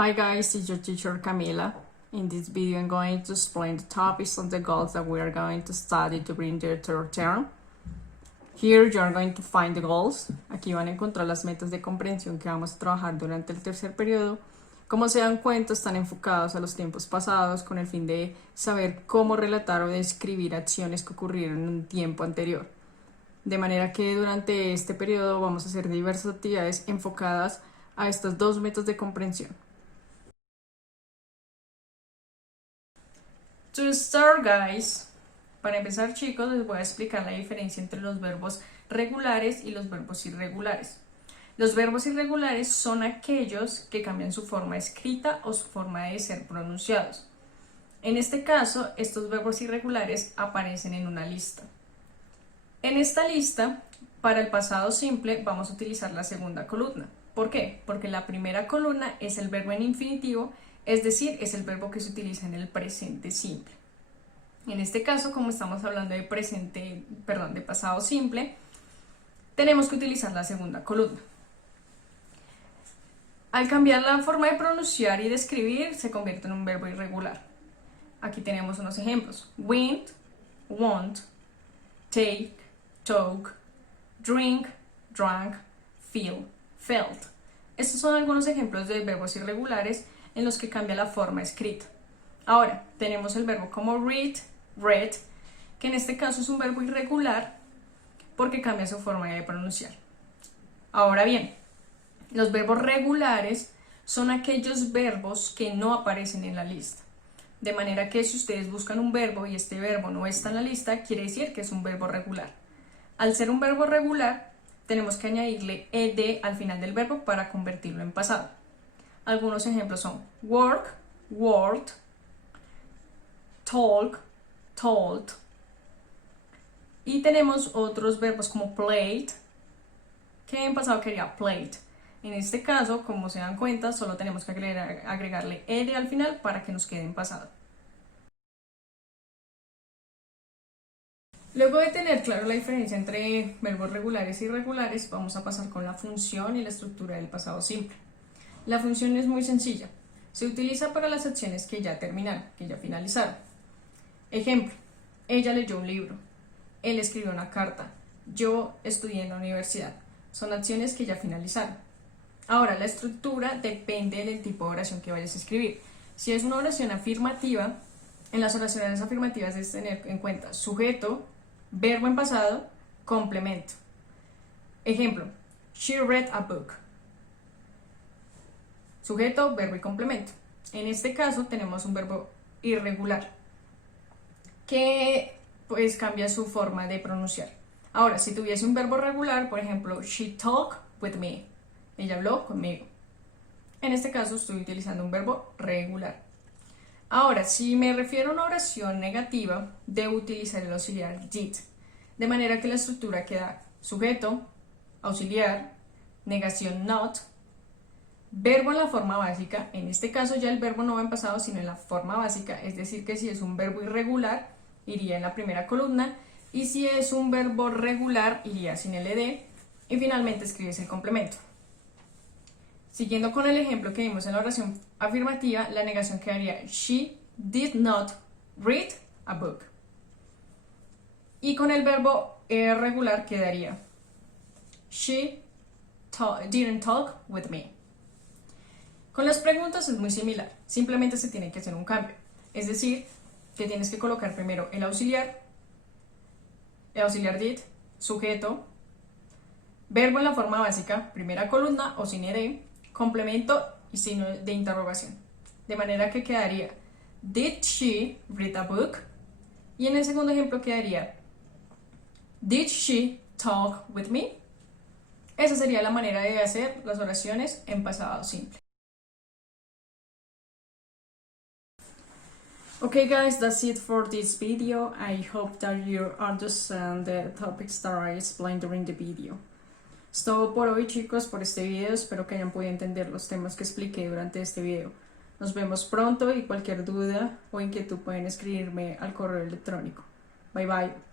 Hi guys, it's your teacher Camila. In this video I'm going to explain the topics and the goals that we are going to study during the third term. Here you are going to find the goals. Aquí van a encontrar las metas de comprensión que vamos a trabajar durante el tercer periodo. Como se dan cuenta, están enfocados a los tiempos pasados con el fin de saber cómo relatar o describir acciones que ocurrieron en un tiempo anterior. De manera que durante este periodo vamos a hacer diversas actividades enfocadas a estas dos metas de comprensión. To start, guys, para empezar, chicos, les voy a explicar la diferencia entre los verbos regulares y los verbos irregulares. Los verbos irregulares son aquellos que cambian su forma escrita o su forma de ser pronunciados. En este caso, estos verbos irregulares aparecen en una lista. En esta lista, para el pasado simple, vamos a utilizar la segunda columna. ¿Por qué? Porque la primera columna es el verbo en infinitivo, es decir, es el verbo que se utiliza en el presente simple. En este caso, como estamos hablando de de pasado simple, tenemos que utilizar la segunda columna. Al cambiar la forma de pronunciar y de escribir, se convierte en un verbo irregular. Aquí tenemos unos ejemplos: went, want, take, took, drink, drank, feel, felt. Estos son algunos ejemplos de verbos irregulares en los que cambia la forma escrita. Ahora, tenemos el verbo como read, read, que en este caso es un verbo irregular porque cambia su forma de pronunciar. Ahora bien, los verbos regulares son aquellos verbos que no aparecen en la lista. De manera que si ustedes buscan un verbo y este verbo no está en la lista, quiere decir que es un verbo regular. Al ser un verbo regular, tenemos que añadirle ed al final del verbo para convertirlo en pasado. Algunos ejemplos son work, worked, talk, told. Y tenemos otros verbos como played, que en pasado quería played. En este caso, como se dan cuenta, solo tenemos que agregarle ed al final para que nos quede en pasado. Luego de tener claro la diferencia entre verbos regulares e irregulares, vamos a pasar con la función y la estructura del pasado simple. La función es muy sencilla. Se utiliza para las acciones que ya terminaron, que ya finalizaron. Ejemplo: ella leyó un libro, él escribió una carta, yo estudié en la universidad. Son acciones que ya finalizaron. Ahora, la estructura depende del tipo de oración que vayas a escribir. Si es una oración afirmativa, en las oraciones afirmativas debes tener en cuenta sujeto, verbo en pasado, complemento. Ejemplo: she read a book. Sujeto, verbo y complemento. En este caso tenemos un verbo irregular que pues cambia su forma de pronunciar. Ahora, si tuviese un verbo regular, por ejemplo, she talked with me. Ella habló conmigo. En este caso estoy utilizando un verbo regular. Ahora, si me refiero a una oración negativa, debo utilizar el auxiliar did. De manera que la estructura queda sujeto, auxiliar, negación not, verbo en la forma básica. En este caso ya el verbo no va en pasado sino en la forma básica, es decir que si es un verbo irregular iría en la primera columna y si es un verbo regular iría sin el ed y finalmente escribes el complemento. Siguiendo con el ejemplo que vimos en la oración afirmativa, la negación quedaría she did not read a book. Y con el verbo regular quedaría she didn't talk with me. Con las preguntas es muy similar, simplemente se tiene que hacer un cambio. Es decir, que tienes que colocar primero el auxiliar did, sujeto, verbo en la forma básica, primera columna o sin ed, complemento y signo de interrogación. De manera que quedaría did she read a book? Y en el segundo ejemplo quedaría did she talk with me? Esa sería la manera de hacer las oraciones en pasado simple. Okay guys, that's it for this video. I hope that you understand the topics that I explained during the video. Es todo por hoy, chicos, por este video. Espero que hayan podido entender los temas que expliqué durante este video. Nos vemos pronto y cualquier duda o inquietud pueden escribirme al correo electrónico. Bye bye.